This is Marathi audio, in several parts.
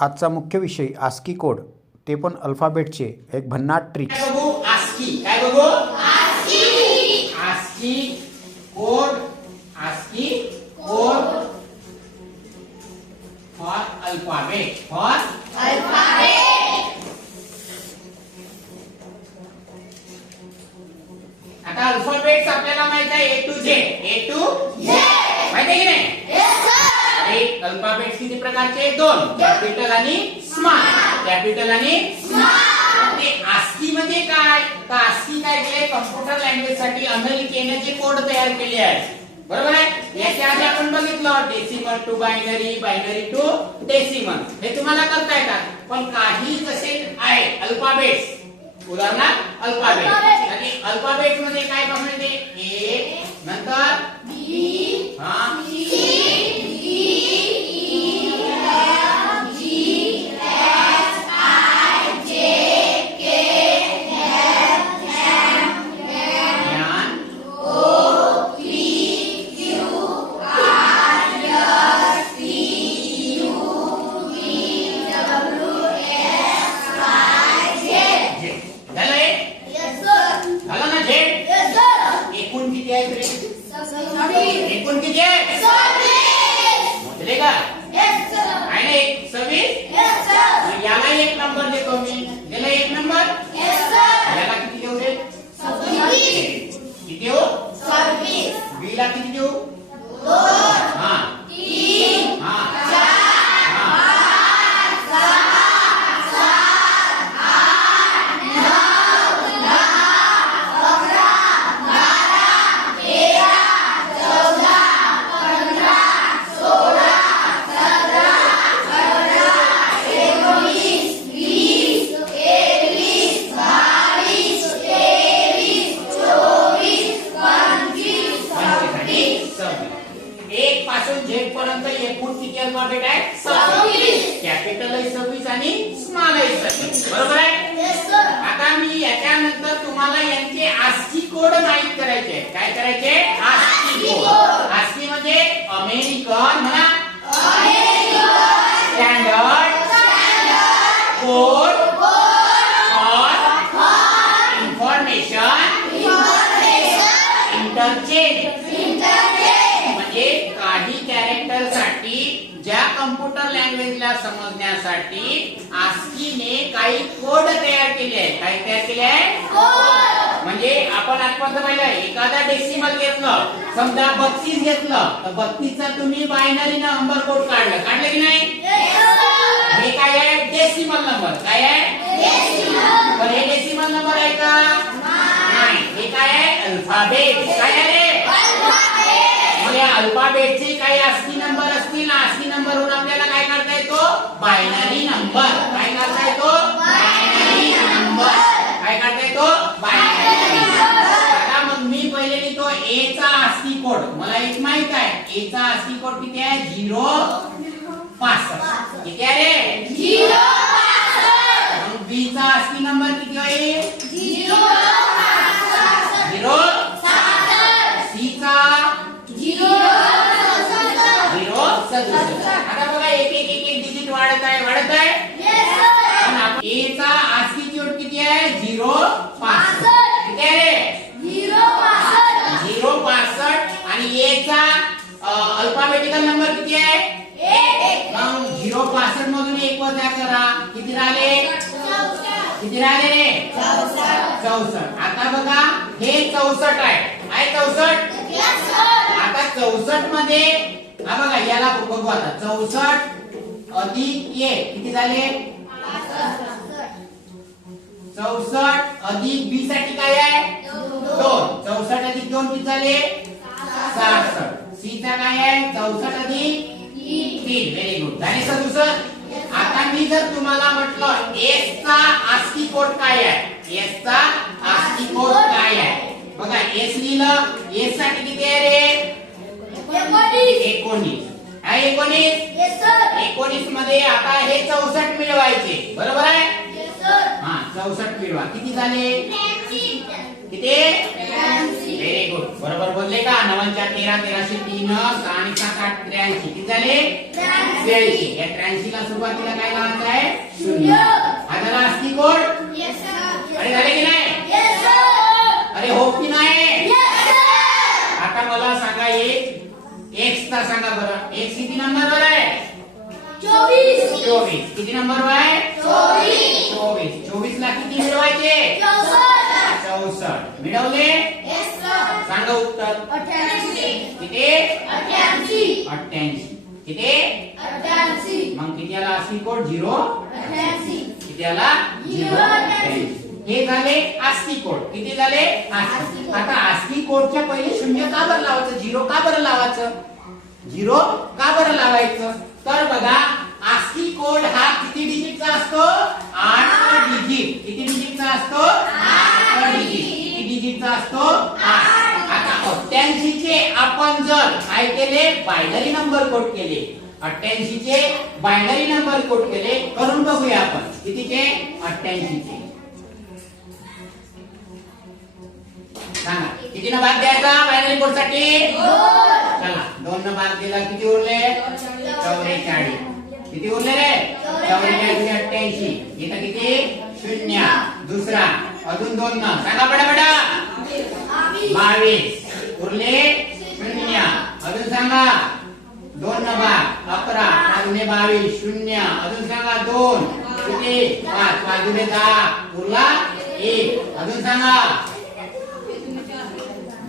आजचा मुख्य विषय आस्की कोड, ते पण अल्फाबेटचे एक भन्नाट ट्रिक. काय बघू? आस्की. काय बघू? ASCII. ASCII code. ASCII code for alphabet. For alphabet. आता अल्फाबेट्स आपल्याला माहित आहे A to Z. A to Z माहिती आहे की नाही? एक अल्फाबेट्स किती प्रकारचे? दोन, कॅपिटल आणि स्मॉल. कॅपिटल आणि स्मॉल. ते आस्की मध्ये काय? तर आस्की काय केले? कॉम्प्युटर लँग्वेज साठी अमेरिकेने जे कोड तयार केले आहे, बरोबर आहे. याच्या आधी आपण बघितलं decimal to binary, binary to decimal. हे तुम्हाला करता येतात. पण काही जसे आहे अल्फाबेट्स, उदाहरणार्थ अल्फाबेट. आणि अल्फाबेट मध्ये काय पाहिजे? ए नंतर बी, हा एकूण किती आहे? 26. मोजले का? Yes sir. आणि 26. Yes sir. याला एक नंबर देतो मी. याला एक नंबर. Yes sir. याला किती देऊ रे? 26. किती देऊ? 26. बी ला किती देऊ? 2. हां 3. हां 4. एक पासून झेड पर्यंत एकूण किती अल्फाबेट आहे? 26. कॅपिटल आहे 26 आणि स्मॉल आहे 26. बरोबर आहे? Yes sir. आता मी याच्यानंतर तुम्हाला यांचे आस्की कोड माहित करायचे. काय करायचे? ASCII code. आस्की म्हणजे अमेरिकन म्हणा, American standard code for information interchange. म्हणजे काही कॅरेक्टर साठी ज्या कॉम्प्युटर लँग्वेजला समजण्यासाठी आस्कीने काही कोड तयार केले आहे. काय तयार केले आहे? कोड. म्हणजे आपण आजपर्यंत पाहिलं, एखादा डेसिमल घेतलं, समजा 32 घेतलं, तर 32 चा तुम्ही बायनरी नंबर कोड काढलं की नाही? हे काय आहे? Decimal number. काय आहे? डेसिमल. पण हे डेसिमल नंबर आहे का? नाही. हे काय आहे? अल्फाबेट. काय आहे? अल्फाबेटचे काही आस्की नंबर असतील, आस्की नंबरवरून आपल्याला काय करता येतो? Binary number. काय करता येतो? Binary number. काय करता येतो? Binary number. आता मग मी पहिले लिहितो ए चा आस्की कोड. मला एक माहित आहे, ए चा आस्की कोड किती आहे? 065. किती आहे? 065. मग बी चा आस्की नंबर किती होईल? 067. सी चा 067. आता बघा एक एक एक एक डिजिट वाढत आहे. Yes sir. ए चा आस्की कोड किती आहे? 065. किती आहे? 065. आणि ए चा अल्फाबेटिकल नंबर किती आहे? 1. मग 065 मधून 1 वजा करा. किती राहिले? 64. किती राहिले रे? 64. आता बघा हे 64 आहे. 64. Yes sir. आता 64 मध्ये हा बघा, याला बघू आता. 64 अधिक 1 किती झाले? 64 अधिक बी साठी काय आहे? 2. 64 अधिक 2 किती झाले? 66. सी चा काय आहे? 64 अधिक 3. Very good. झाले 67. आता मी जर तुम्हाला म्हटलं एस चा आस्की कोड काय आहे? एस चा आस्की कोड काय आहे? बघा एस लिहिलं. एस साठी किती आहे रे? 19. आहे 19. Yes sir. 19 मध्ये आता हे 64 मिळवायचे. बरोबर आहे? Yes sir. हां 64 मिळवा. किती झाले? 83. किती? 83. Very good. बरोबर बोलले का? 9 4 13 13 3 6 आणि 7 8 83 किती झाले? 83. या 83 ला सुरुवातीला काय लावायचं आहे? 0. हा झाला ASCII कोड. अरे झाले की नाही? अरे हो की नाही? आता मला सांगा एक x चा सांगा बरं. x किती नंबरवर आहे? 24. किती नंबरवर आहे? 24. 24 ला किती मिळवायचे? 64. मिळवले? सांगा उत्तर. किती? 88. किती? मग किती आला ASCII कोड? 0. किती आला? 0. हे झाले ASCII कोड. किती झाले? ASCII. आता ASCII कोडच्या पहिले 0 का बरं लावायचं? 0 का बरं लावायचं? 0 का बरं लावायचं? तर बघा ASCII कोड हा किती डिजिटचा असतो? 8 डिजिट. किती डिजिटचा असतो? 8 डिजिट. किती डिजिटचा असतो? 8. आता 88 चे आपण जर काय केले? बायनरी नंबर कोड केले. 88 चे बायनरी नंबर कोड केले. करून बघूया आपण. कितीचे? 88 चे. सांगा किती न भाग द्यायचा बायनरी कोड साठी? 2. चला 2 न भाग दिला किती उरले? 44. किती उरले रे? 44 88. इथं किती? 0. दुसरा अजून 2 न सांगा पटापटा. 22 उरले 0. अजून सांगा 2 न भाग 11. अजून 22 0. अजून सांगा 2 किती? 5. बाजूने 10 उरला 1. अजून सांगा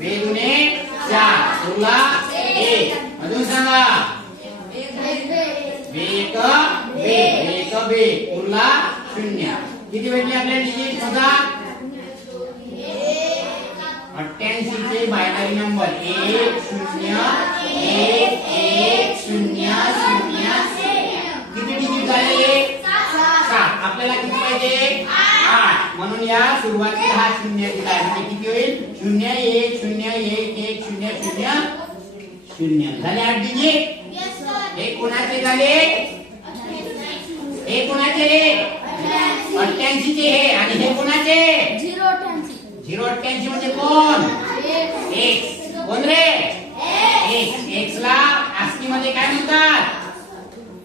2 दुने 4 उरला 1. अजून सांगा 1 2 उरला 0. किती भेटले आपल्याला डिजिट? बघा 88 चे बायनरी नंबर 1 0 1 1 0 0. किती डिजिट झाले? 7. आपल्याला किती पाहिजे? 8. म्हणून या सुरुवातीला हा 0 दिला आहे. म्हणजे किती होईल? 0 1 0 1 1 0 0 0. झाले 8 डिजिट. हे कोणाचे झाले? हे कोणाचे रे? 88 चे हे. आणि हे कोणाचे? 088 म्हणजे कोण? x. कोण रे? x. x ला ASCII मध्ये काय म्हणतात?